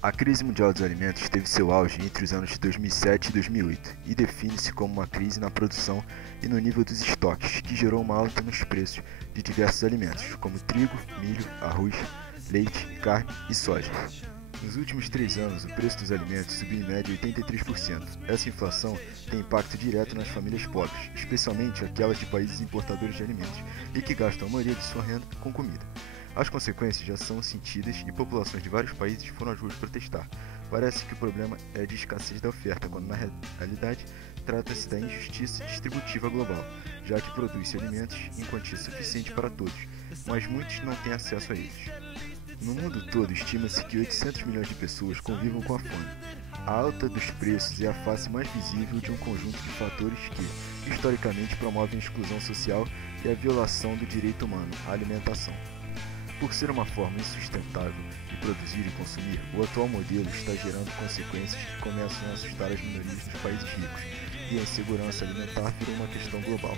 A crise mundial dos alimentos teve seu auge entre os anos de 2007 e 2008 e define-se como uma crise na produção e no nível dos estoques, que gerou uma alta nos preços de diversos alimentos, como trigo, milho, arroz, leite, carne e soja. Nos últimos 3 anos, o preço dos alimentos subiu em média 83%. Essa inflação tem impacto direto nas famílias pobres, especialmente aquelas de países importadores de alimentos e que gastam a maioria de sua renda com comida. As consequências já são sentidas e populações de vários países foram às ruas protestar. Parece que o problema é de escassez da oferta, quando na realidade trata-se da injustiça distributiva global, já que produz-se alimentos em quantia suficiente para todos, mas muitos não têm acesso a eles. No mundo todo, estima-se que 800 milhões de pessoas convivam com a fome. A alta dos preços é a face mais visível de um conjunto de fatores que, historicamente, promovem a exclusão social e a violação do direito humano à alimentação. Por ser uma forma insustentável de produzir e consumir, o atual modelo está gerando consequências que começam a assustar as minorias dos países ricos, e a insegurança alimentar virou uma questão global.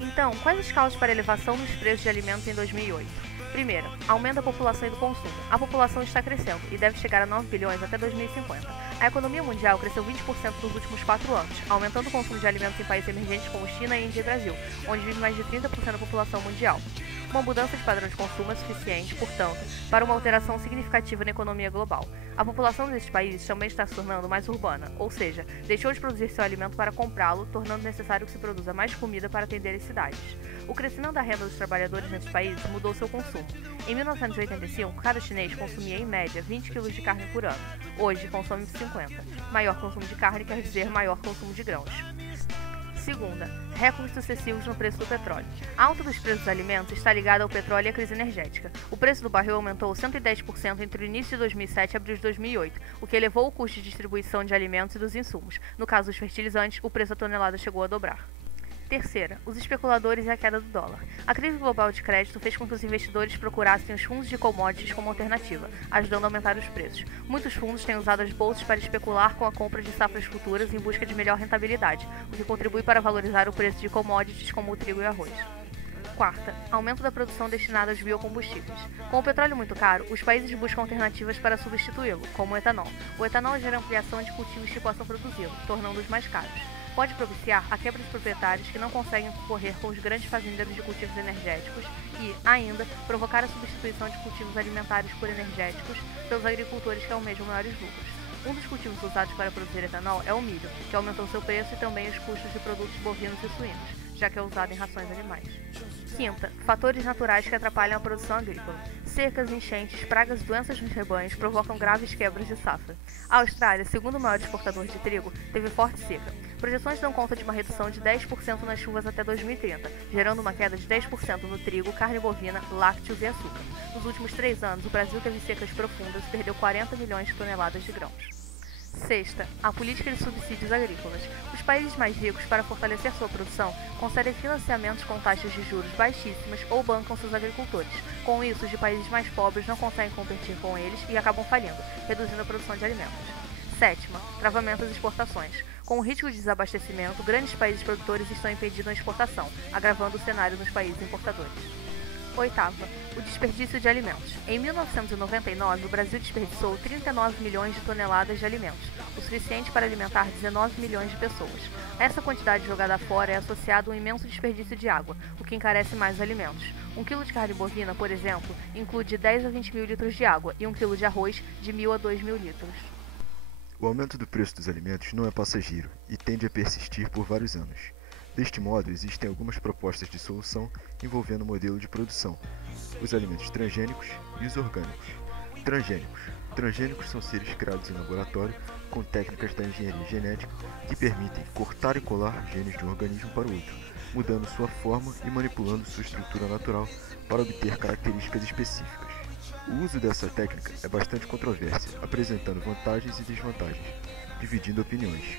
Então, quais as causas para a elevação dos preços de alimentos em 2008? Primeiro, aumento da população e do consumo. A população está crescendo e deve chegar a 9 bilhões até 2050. A economia mundial cresceu 20% nos últimos 4 anos, aumentando o consumo de alimentos em países emergentes como China, Índia e Brasil, onde vive mais de 30% da população mundial. Uma mudança de padrão de consumo é suficiente, portanto, para uma alteração significativa na economia global. A população desses países também está se tornando mais urbana, ou seja, deixou de produzir seu alimento para comprá-lo, tornando necessário que se produza mais comida para atender as cidades. O crescimento da renda dos trabalhadores nesses países mudou seu consumo. Em 1985, cada chinês consumia em média 20 kg de carne por ano. Hoje, consome 50. Maior consumo de carne quer dizer maior consumo de grãos. Segunda, recordes sucessivos no preço do petróleo. A alta dos preços dos alimentos está ligada ao petróleo e à crise energética. O preço do barril aumentou 110% entre o início de 2007 e abril de 2008, o que elevou o custo de distribuição de alimentos e dos insumos. No caso dos fertilizantes, o preço da tonelada chegou a dobrar. Terceira, os especuladores e a queda do dólar. A crise global de crédito fez com que os investidores procurassem os fundos de commodities como alternativa, ajudando a aumentar os preços. Muitos fundos têm usado as bolsas para especular com a compra de safras futuras em busca de melhor rentabilidade, o que contribui para valorizar o preço de commodities como o trigo e o arroz. Quarta, aumento da produção destinada aos biocombustíveis. Com o petróleo muito caro, os países buscam alternativas para substituí-lo, como o etanol. O etanol gera ampliação de cultivos que possam produzi-lo, tornando-os mais caros. Pode propiciar a quebra de proprietários que não conseguem concorrer com os grandes fazendeiros de cultivos energéticos e, ainda, provocar a substituição de cultivos alimentares por energéticos pelos agricultores que almejam maiores lucros. Um dos cultivos usados para produzir etanol é o milho, que aumentou seu preço e também os custos de produtos bovinos e suínos, já que é usado em rações animais. Quinta, fatores naturais que atrapalham a produção agrícola. Secas, enchentes, pragas e doenças nos rebanhos provocam graves quebras de safra. A Austrália, segundo maior exportador de trigo, teve forte seca. Projeções dão conta de uma redução de 10% nas chuvas até 2030, gerando uma queda de 10% no trigo, carne bovina, lácteos e açúcar. Nos últimos 3 anos, o Brasil teve secas profundas e perdeu 40 milhões de toneladas de grãos. Sexta, a política de subsídios agrícolas. Os países mais ricos, para fortalecer sua produção, concedem financiamentos com taxas de juros baixíssimas ou bancam seus agricultores. Com isso, os de países mais pobres não conseguem competir com eles e acabam falindo, reduzindo a produção de alimentos. Sétima, travamento das exportações. Com o risco de desabastecimento, grandes países produtores estão impedindo a exportação, agravando o cenário nos países importadores. Oitava, o desperdício de alimentos. Em 1999, o Brasil desperdiçou 39 milhões de toneladas de alimentos, o suficiente para alimentar 19 milhões de pessoas. Essa quantidade jogada fora é associada a um imenso desperdício de água, o que encarece mais os alimentos. 1 kg de carne bovina, por exemplo, inclui de 10 a 20 mil litros de água e 1 kg de arroz de 1.000 a 2.000 litros. O aumento do preço dos alimentos não é passageiro e tende a persistir por vários anos. Deste modo, existem algumas propostas de solução envolvendo o modelo de produção, os alimentos transgênicos e os orgânicos. Transgênicos são seres criados em laboratório com técnicas da engenharia genética que permitem cortar e colar genes de um organismo para o outro, mudando sua forma e manipulando sua estrutura natural para obter características específicas. O uso dessa técnica é bastante controverso, apresentando vantagens e desvantagens, dividindo opiniões.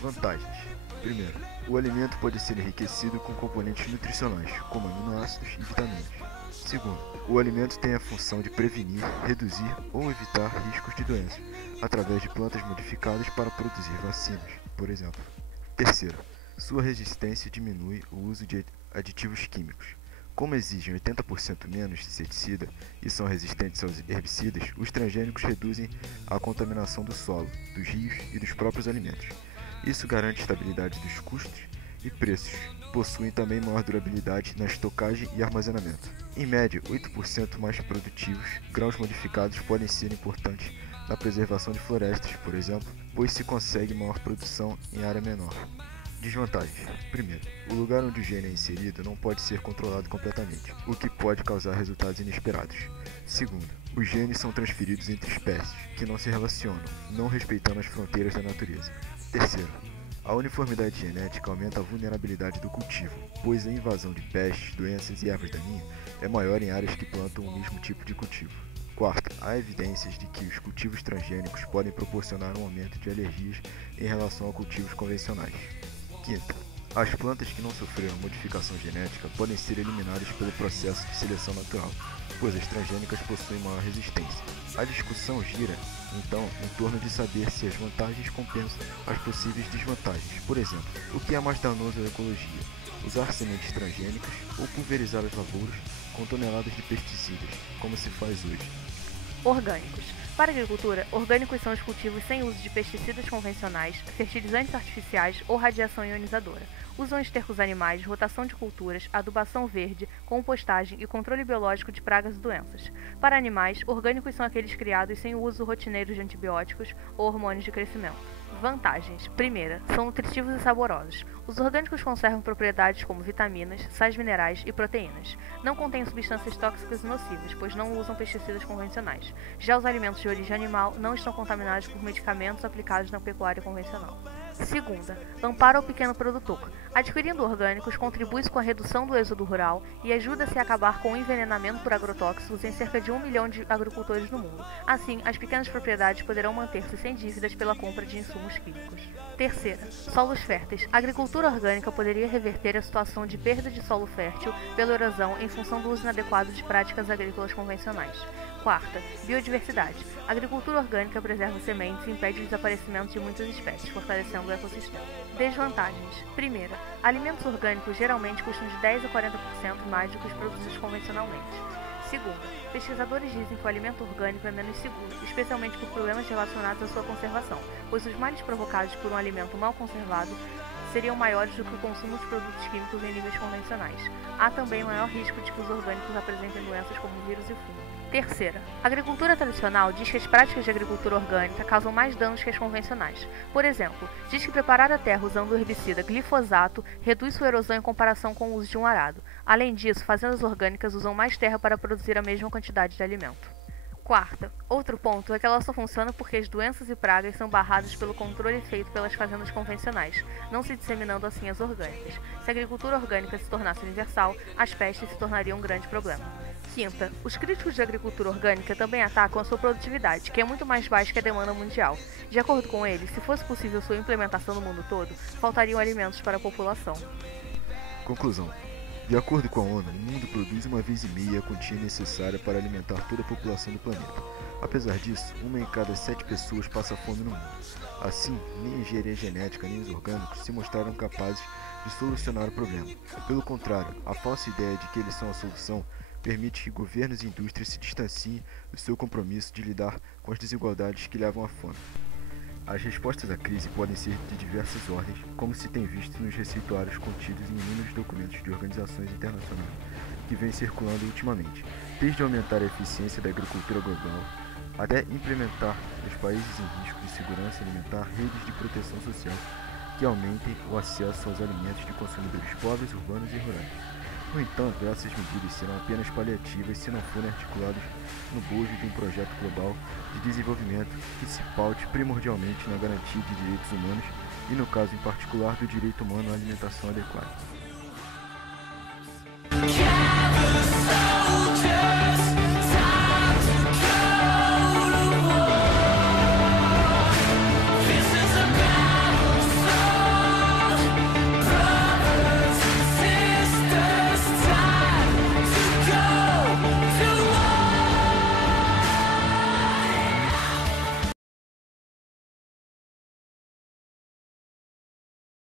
Vantagens. Primeiro, o alimento pode ser enriquecido com componentes nutricionais, como aminoácidos e vitaminas. Segundo, o alimento tem a função de prevenir, reduzir ou evitar riscos de doenças, através de plantas modificadas para produzir vacinas, por exemplo. Terceiro, sua resistência diminui o uso de aditivos químicos, Como exigem 80% menos inseticida e são resistentes aos herbicidas, os transgênicos reduzem a contaminação do solo, dos rios e dos próprios alimentos. Isso garante estabilidade dos custos e preços. Possuem também maior durabilidade na estocagem e armazenamento. Em média, 8% mais produtivos, grãos modificados podem ser importantes na preservação de florestas, por exemplo, pois se consegue maior produção em área menor. Desvantagens. Primeiro, o lugar onde o gene é inserido não pode ser controlado completamente, o que pode causar resultados inesperados. Segundo, os genes são transferidos entre espécies, que não se relacionam, não respeitando as fronteiras da natureza. Terceiro, a uniformidade genética aumenta a vulnerabilidade do cultivo, pois a invasão de pestes, doenças e ervas daninhas é maior em áreas que plantam o mesmo tipo de cultivo. Quarto, há evidências de que os cultivos transgênicos podem proporcionar um aumento de alergias em relação a cultivos convencionais. Quinto, as plantas que não sofreram modificação genética podem ser eliminadas pelo processo de seleção natural, pois as transgênicas possuem maior resistência. A discussão gira, então, em torno de saber se as vantagens compensam as possíveis desvantagens. Por exemplo, o que é mais danoso à ecologia? Usar sementes transgênicas ou pulverizar as lavouras com toneladas de pesticidas, como se faz hoje? Orgânicos. Para a agricultura, orgânicos são os cultivos sem uso de pesticidas convencionais, fertilizantes artificiais ou radiação ionizadora. Usam estercos animais, rotação de culturas, adubação verde, compostagem e controle biológico de pragas e doenças. Para animais, orgânicos são aqueles criados sem o uso rotineiro de antibióticos ou hormônios de crescimento. Vantagens. Primeira, são nutritivos e saborosos. Os orgânicos conservam propriedades como vitaminas, sais minerais e proteínas. Não contêm substâncias tóxicas e nocivas, pois não usam pesticidas convencionais. Já os alimentos de origem animal não estão contaminados por medicamentos aplicados na pecuária convencional. Segunda, ampara o pequeno produtor. Adquirindo orgânicos, contribui-se com a redução do êxodo rural e ajuda-se a acabar com o envenenamento por agrotóxicos em cerca de 1 milhão de agricultores no mundo. Assim, as pequenas propriedades poderão manter-se sem dívidas pela compra de insumos químicos. Terceira, solos férteis. A agricultura orgânica poderia reverter a situação de perda de solo fértil pela erosão em função do uso inadequado de práticas agrícolas convencionais. Quarta, biodiversidade. A agricultura orgânica preserva sementes e impede o desaparecimento de muitas espécies, fortalecendo o ecossistema. Desvantagens. Primeira, alimentos orgânicos geralmente custam de 10 a 40% mais do que os produzidos convencionalmente. Segunda, pesquisadores dizem que o alimento orgânico é menos seguro, especialmente por problemas relacionados à sua conservação, pois os males provocados por um alimento mal conservado seriam maiores do que o consumo de produtos químicos em níveis convencionais. Há também maior risco de que os orgânicos apresentem doenças como vírus e fungo. Terceira, a agricultura tradicional diz que as práticas de agricultura orgânica causam mais danos que as convencionais. Por exemplo, diz que preparar a terra usando o herbicida glifosato reduz sua erosão em comparação com o uso de um arado. Além disso, fazendas orgânicas usam mais terra para produzir a mesma quantidade de alimento. Quarta, outro ponto é que ela só funciona porque as doenças e pragas são barradas pelo controle feito pelas fazendas convencionais, não se disseminando assim as orgânicas. Se a agricultura orgânica se tornasse universal, as pestes se tornariam um grande problema. Quinta, os críticos de agricultura orgânica também atacam a sua produtividade, que é muito mais baixa que a demanda mundial. De acordo com eles, se fosse possível sua implementação no mundo todo, faltariam alimentos para a população. Conclusão. De acordo com a ONU, o mundo produz 1,5 vezes a quantia necessária para alimentar toda a população do planeta. Apesar disso, 1 em cada 7 pessoas passa fome no mundo. Assim, nem a engenharia genética nem os orgânicos se mostraram capazes de solucionar o problema. Pelo contrário, a falsa ideia de que eles são a solução permite que governos e indústrias se distanciem do seu compromisso de lidar com as desigualdades que levam à fome. As respostas à crise podem ser de diversas ordens, como se tem visto nos receituários contidos em inúmeros documentos de organizações internacionais que vêm circulando ultimamente, desde aumentar a eficiência da agricultura global até implementar nos países em risco de segurança alimentar redes de proteção social que aumentem o acesso aos alimentos de consumidores pobres, urbanos e rurais. No entanto, essas medidas serão apenas paliativas se não forem articuladas no bojo de um projeto global de desenvolvimento que se paute primordialmente na garantia de direitos humanos e, no caso em particular, do direito humano à alimentação adequada.